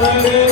Hare